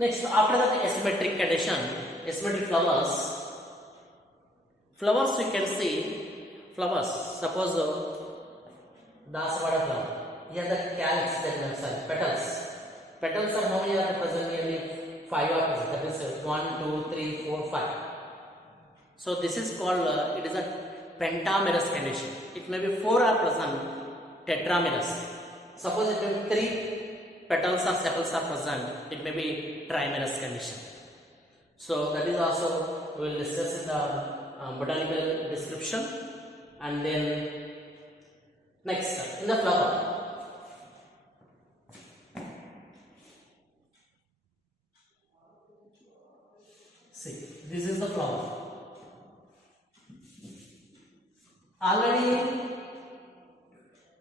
Next, after that asymmetric condition, asymmetric flowers. Flowers we can see flowers. Suppose Dasavada flower. Here the calyx, sorry, petals. Petals are how many are present? Nearly 5 are present. That is 1, 2, 3, 4, 5. So this is called it is a pentamerous condition. It may be 4 are present, tetramerous. Suppose it may be 3 petals or sepals are present, it may be trimerous condition. So that is also we will discuss in the botanical description. And then next in the flower. See, this is the flower. Already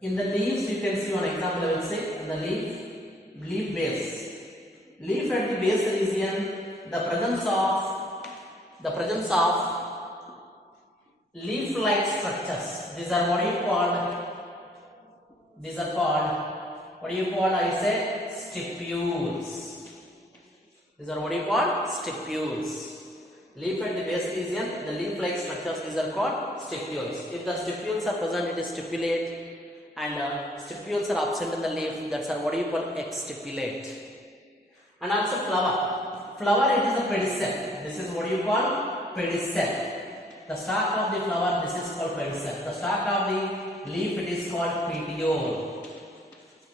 in the leaves you can see one example. I will say in the leaf base. Leaf at the base region, the presence of leaf-like structures. These are what you call. These are called what do you call? I say stipules. These are what you call stipules. Leaf at the base region, the leaf-like structures, these are called stipules. If the stipules are present, it is stipulate, and stipules are absent in the leaf, that's what you call exstipulate. And also flower. Flower, it is a pedicel. This is what you call pedicel. The stalk of the flower, this is called pedicel. The stalk of the leaf, it is called petiole.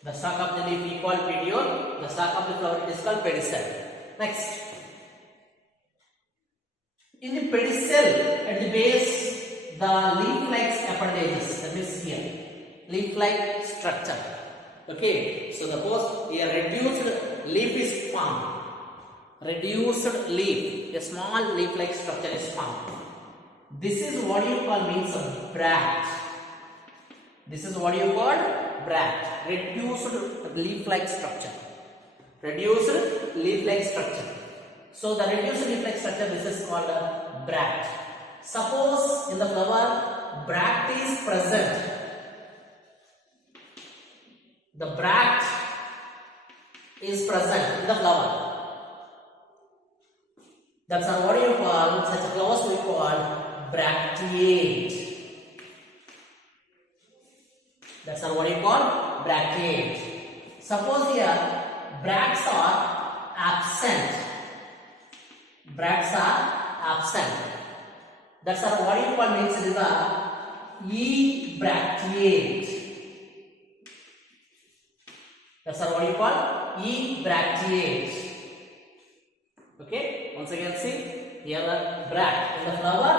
The stalk of the leaf we call petiole. The stalk of the flower, it is called pedicel. Next. In the pedicel at the base, the leaf-like appendages, that means here, leaf-like structure. Okay, so suppose here reduced leaf is formed. Reduced leaf, a small leaf-like structure is formed. This is what you call means of bract. This is what you call bract. Reduced leaf-like structure. Reduced leaf-like structure. So the reduced leaf-like structure, this is called a bract. Suppose in the flower bract is present. The bract is present in the flower. That's what you call, such a flowers we call bracteate. That's what you call bracteate. Suppose here bracts are absent. Bracts are absent. That's what you call means it is a ebracteate. That's what you call ebracteate. Okay, once again see here the bract in the flower,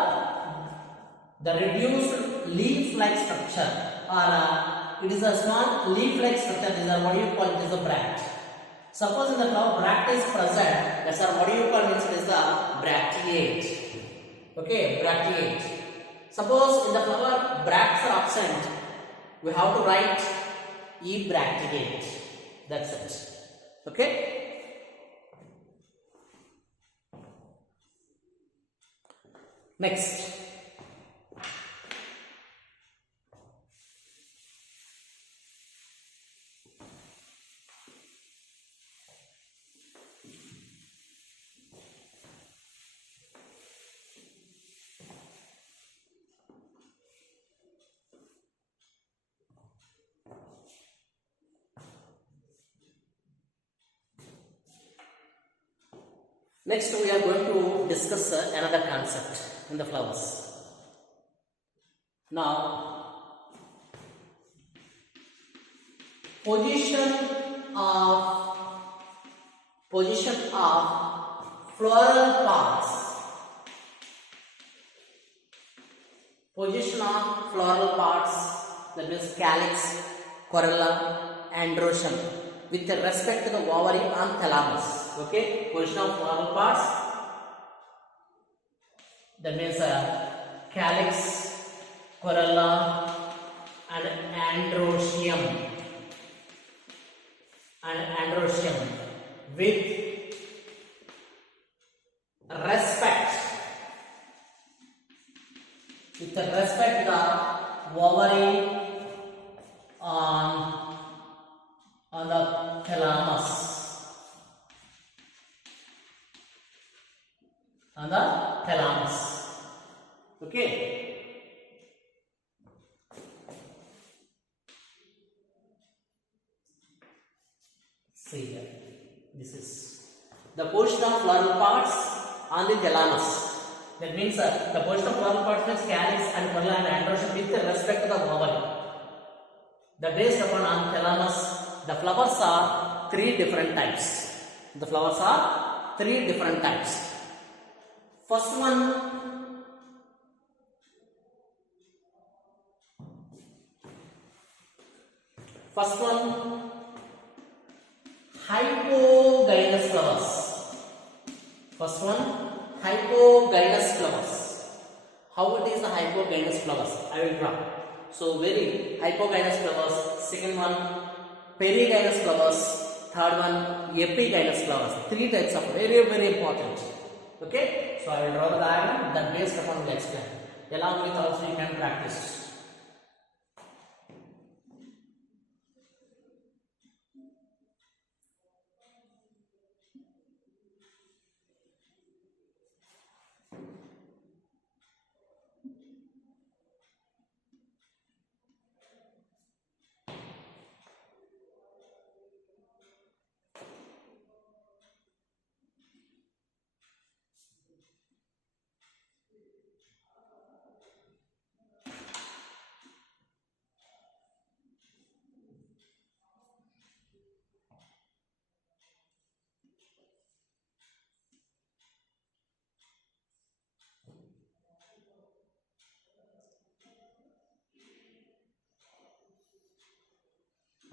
the reduced leaf-like structure, or it is a small leaf-like structure. These are what you call it is a bract. Suppose in the flower bract is present, that's what you call means it is the bracteate. Okay, bracteate. Suppose in the flower bracts are absent, we have to write ebracteate. That's it. Okay. Next. Next, we are going to discuss another concept in the flowers. Now, position of floral parts. Position of floral parts, that means calyx, corolla, androecium, with respect to the ovary and thalamus. Okay, position of floral parts, that means calyx, corolla, and androecium, with respect the ovary on the thalamus. Okay. See here. This is the position of floral parts on the thalamus. That means the position of floral parts means calyx and corolla and androgen with respect to the ovary. The based upon on thalamus, the flowers are three different types. The flowers are three different types. First one, hypogynous flowers. First one, hypogynous flowers. How it is the hypogynous flowers? I will draw. So very hypogynous flowers. Second one, perigynous flowers. Third one, epigynous flowers. Three types of very important. Okay. So I will draw the diagram. That based upon will explain. Along with also you can practice.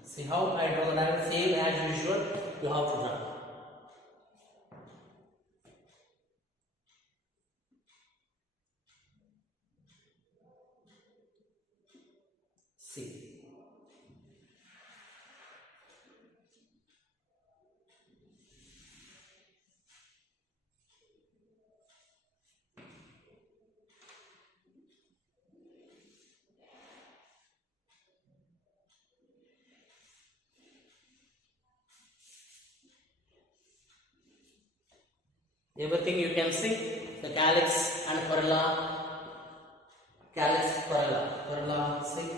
See how I draw the diagram, same as usual, you have to draw. See. Everything you can see, the calyx and corolla, corolla, see.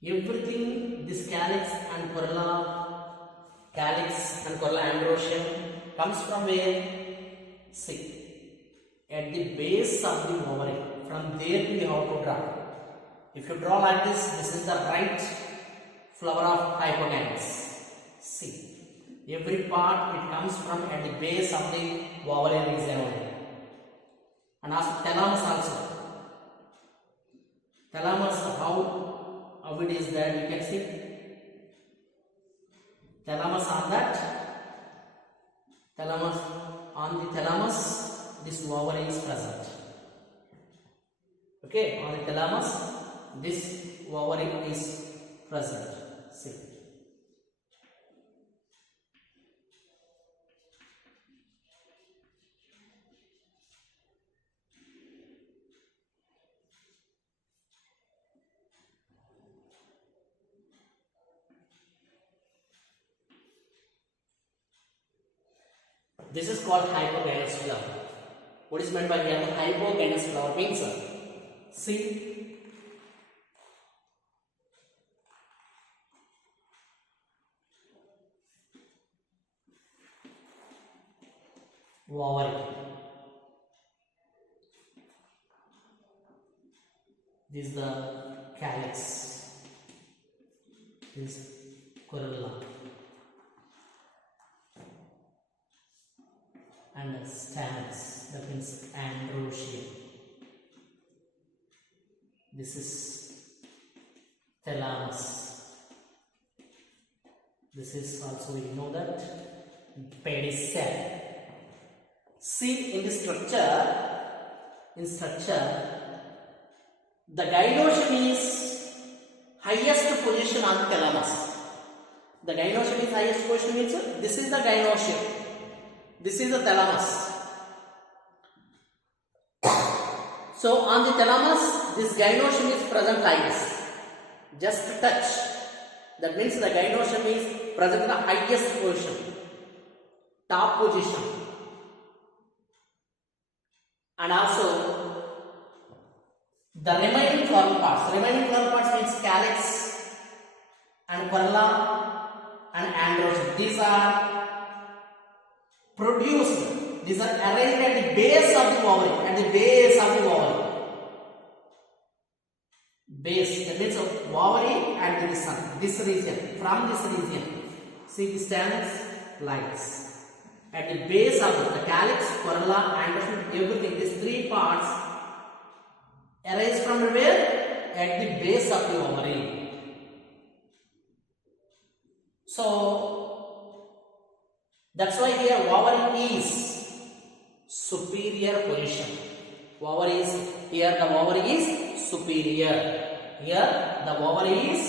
Everything, this calyx and corolla androecium comes from where? See, at the base of the ovary. From there we have to draw. If you draw like this is the right flower of hypogynous. See, every part it comes from at the base of the ovary region only. And also thalamus also. Thalamus, how it is that you can see thalamus on the thalamus this ovary is present. Okay, on the thalamus this ovary is present. See. This is called hypogynous flower. What is meant by here? Hypogynous flower means see, ovary. This is the calyx. This is corolla. And stamens, that means androecium. This is thalamus. This is also, we know that, pedicel. See, in the structure, The gynoecium is highest position on thalamus. The gynoecium is highest position means this is the gynoecium. This is the thalamus. So on the thalamus, this gynoecium is present like this. Just touch. That means the gynoecium is present in the highest position, top position. And also the remaining 12 parts. Remaining 12 parts means calyx and corolla and androgen. These are produced. These are arranged at the base of the ovary. At the base of the ovary. Base. That means ovary and this one. This region. From this region. See the stands like this. At the base of the calyx, corolla, androgen, everything. These three parts arise from where? At the base of the ovary. So that's why here ovary is superior position. Ovary is here. The ovary is superior. Here the ovary is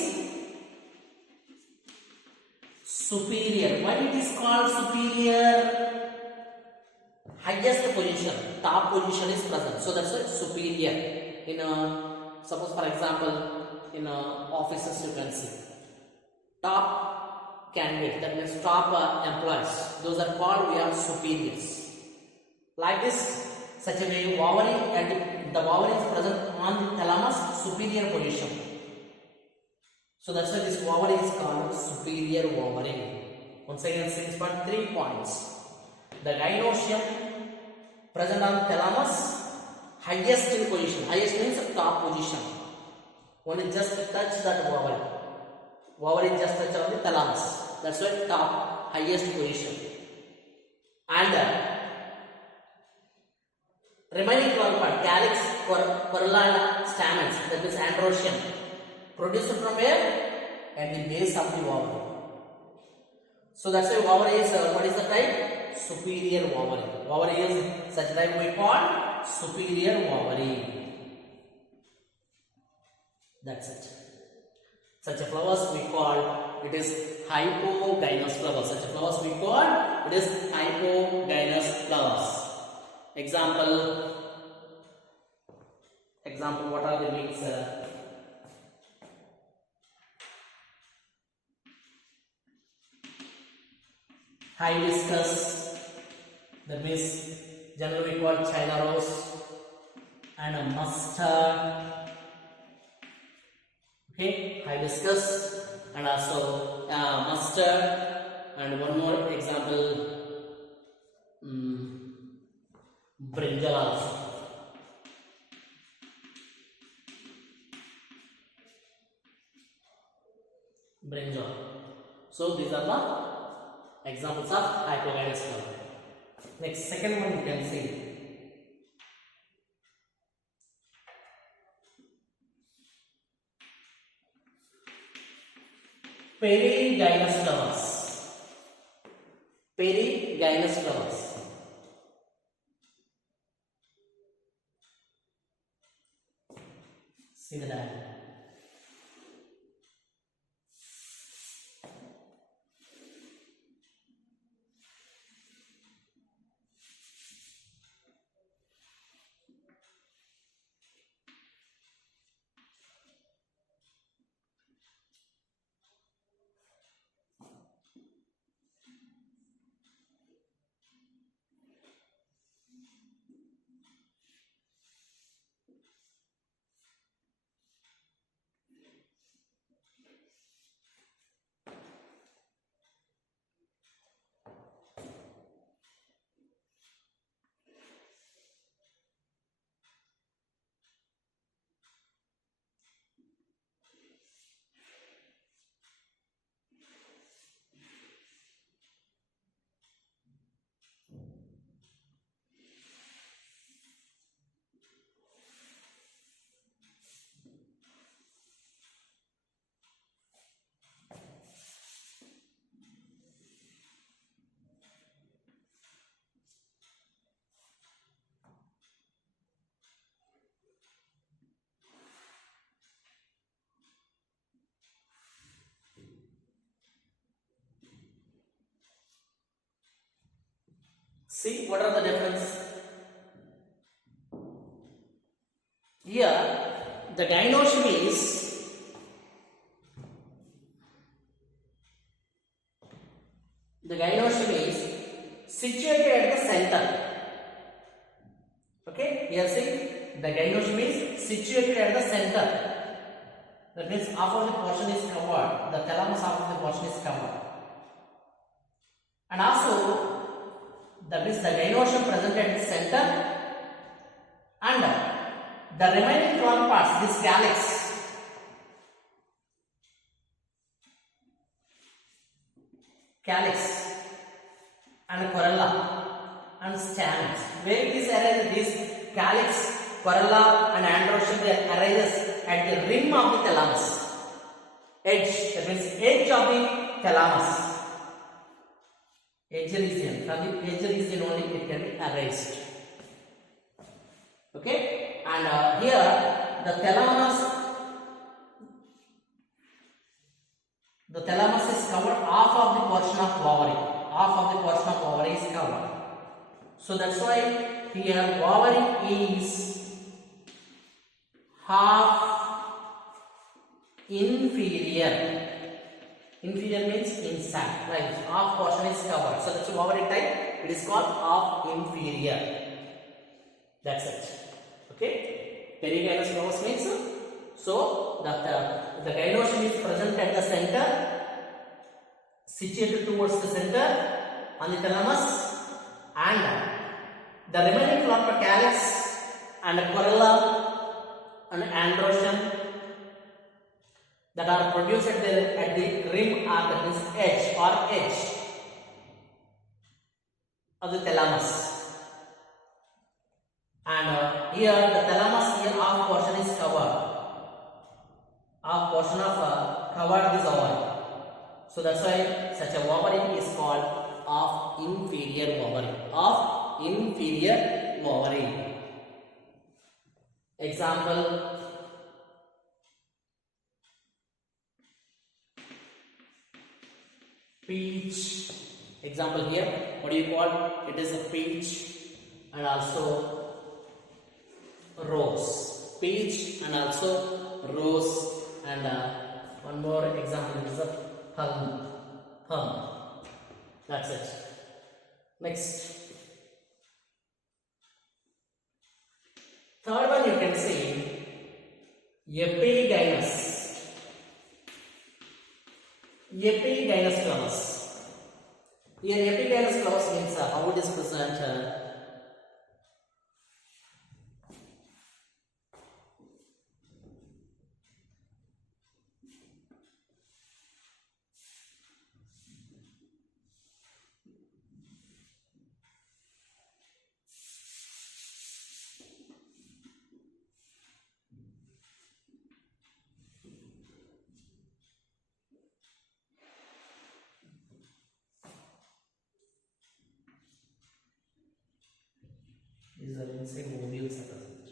superior. Why it is called superior? Highest position, top position is present. So that's why superior. In suppose for example, in offices you can see top candidate. That means top employees. Those are called we are superiors. Like this, such a way ovary and the ovary is present on the thalamus, superior position. So that's why this ovary is called superior ovary. Once again, 6.3 points. The gynoecium present on thalamus, highest in position. Highest means top position. Only just touch that ovary. Ovary just touch on the thalamus. That's why top, highest position. And remaining 12 part, calyx, corolla and stamens. That is androgen. Produced from where? At the base of the ovary. So that's why ovary is, what is the type? Superior ovary. Ovary is such type we call superior ovary. That's it. Such a flowers we call it is hypogynous flowers. Such a flowers we call it is hypogynous flowers. Example, what are the names? Hibiscus, that means generally we call China rose, and a mustard. Okay, hibiscus and also mustard, and one more example, brinjal also. Brinjal. So these are the examples of hypogynous flower. Next, second one you can see. Perigynous flowers. Perigynous flowers. See the diagram. See what are the difference? Here the gynoecium is situated at the center. Okay, here see the gynoecium is situated at the center. That means half of the portion is covered. The thalamus half of the portion is covered. And also that means the gynoecium present at the center, and the remaining flower parts, this calyx and corolla and stamens. Where it is arranged, this calyx, corolla and androecium, they are arranged at the rim of the thalamus. Edge, that means edge of the thalamus. Edge region, from the edge region only it can be arranged. Okay, and here the thalamus is covered, half of the portion of ovary. Half of the portion of ovary is covered. So that's why here ovary is half inferior. Inferior means inside, right? Half portion is covered. So that's ovary type. It is called half inferior. That's it. Okay. Perigynous flowers means so the gynoecium is present at the center, situated towards the center on the thalamus, and the remaining flower calyx and corolla and androecium that are produced at the rim, or that is edge of the thalamus. And here the thalamus, here half portion is covered. Half portion of covered this ovary. So that's why such a ovary is called half inferior ovary. Half inferior ovary. Example. Peach. Example here. What do you call? It is a peach and also rose. Peach and also rose, and one more example is a plum. That's it. Next. Third one you can see epigynous. Epigynous flowers. Here epigynous flowers means how it is present. These are inside ovules are present.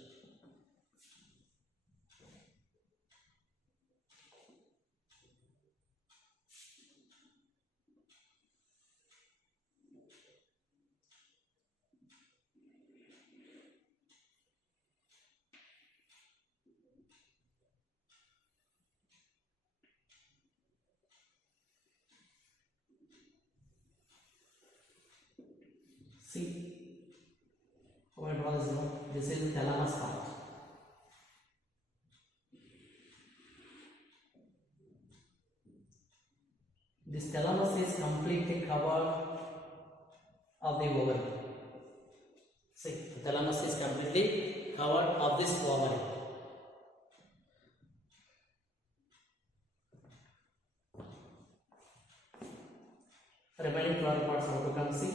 See how I draw this now? This is the thalamus part. This thalamus is completely covered of the ovary. See, the thalamus is completely covered of this ovary. Remaining flower parts how to come see.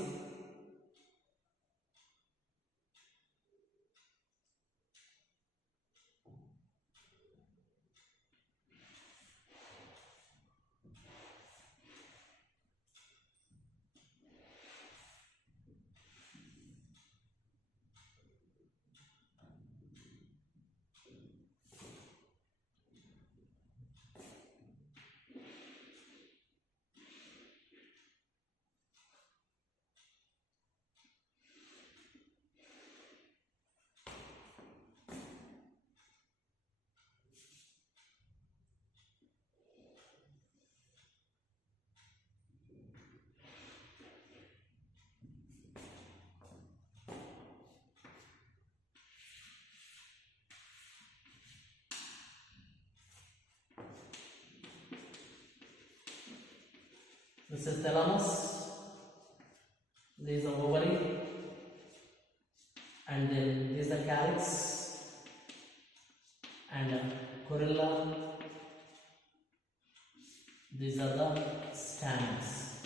This is thalamus. This is the ovary, and then this is the calyx and corolla. These are the stamens.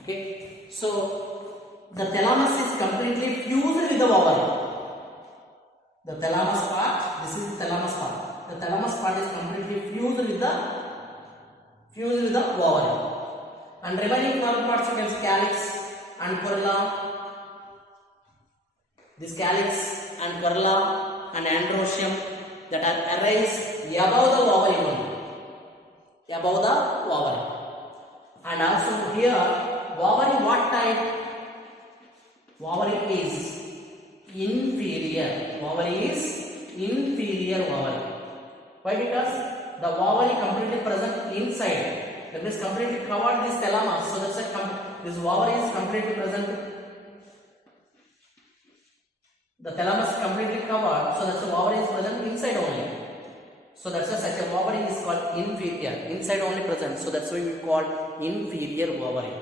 Okay, so the thalamus is completely fused with the ovary. The thalamus part, this is the thalamus part. The thalamus part is completely fused with the ovary. And remaining flower parts you can see calyx and corolla. This calyx and corolla and androecium that are arise above the ovary only. Above the ovary. And also here, ovary what type? Ovary is inferior. Ovary is inferior ovary. Why? Because the ovary completely present inside. That means completely covered this thalamus. So that's why this ovary is completely present. The thalamus is completely covered. So that's why ovary is present inside only. So that's why such a ovary is called inferior. Inside only present. So that's why we call inferior ovary.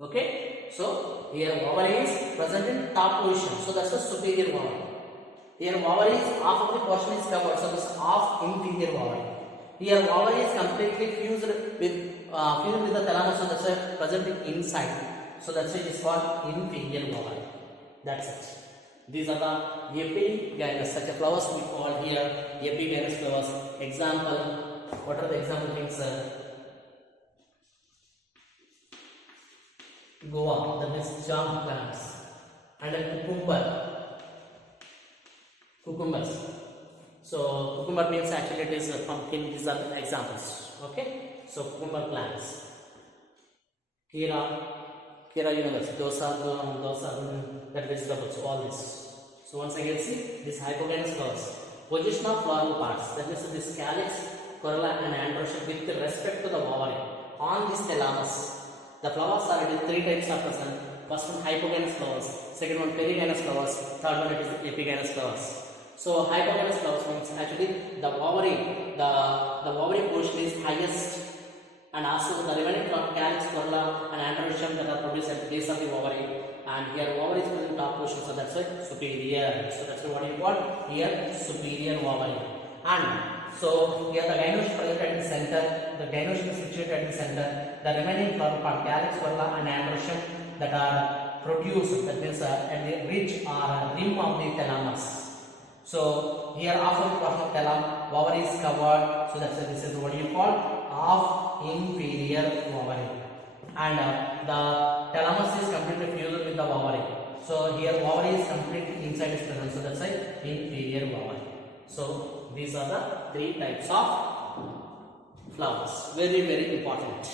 Okay. So here ovary is present in top position. So that's the superior ovary. Here ovary is half of the portion is covered. So this is half inferior ovary. Here ovary is completely fused with the thalamus. So that's why present inside. So that's why it is called inferior ovary. That's it. These are the epigynous. Such a flowers we call here epigynous flowers. Example. What are the example things? Goa, that means jam plants, and a cucumbers. So cucumber means actually it is a pumpkin. These are the examples. Okay, so cucumber plants. Kira, you know this. Those are that vegetables. All this. So once again, see this hypogynous flowers. Position of floral parts. That means this calyx, corolla, and androecium with respect to the ovary on this thalamus. The flowers are in three types of present. First one hypogynous flowers, second one perigynous flowers, third one it is epigynous flowers. So hypogynous flowers means actually the ovary portion is highest, and also the remaining calyx, corolla, and androecium that are produced at the base of the ovary. And here ovary is present in top portion, so that's why superior. So that's what you call here superior ovary. And so here the gynoecium present at the center, the gynoecium is situated at the center, the remaining flower part calyx, corolla, and androecium that are produced, that means at the ridge or rim of the thalamus. So here after the portion of thalamus, ovary is covered, so that's why this is what you call half inferior ovary. And the thalamus is completely fused with the ovary. So here ovary is completely inside is present, so that's why inferior ovary. So these are the three types of flowers. Very, very important.